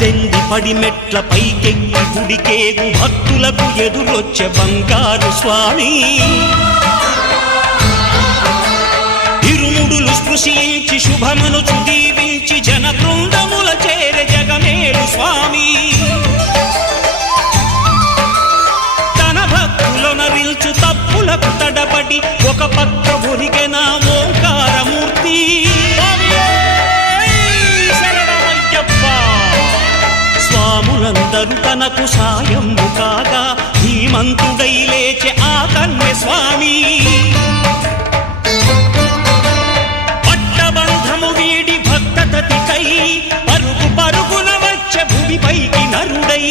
18 పడిమెట్ల పైకెక్కి గుడికేగు భక్తులకు ఎదురొచ్చే బంగారు స్వామి ఇరుముడులు స్పృశించి శుభమనుచు దీవించి జన బృందముల చేరే జగమేలు స్వామి తన భక్తులనరిల్చు తప్పులకు తడబడి ఒక పక్క ఒరిగెన ఓంకారమూర్తి స్వాములందరూ తనకు సాయము కాగా ధీమంతుడై లేచే ఆ కన్య స్వామి పట్టబంధము వీడి భక్తతతికై పరుగు పరుగున వచ్చే భూమిపైకి నరుడై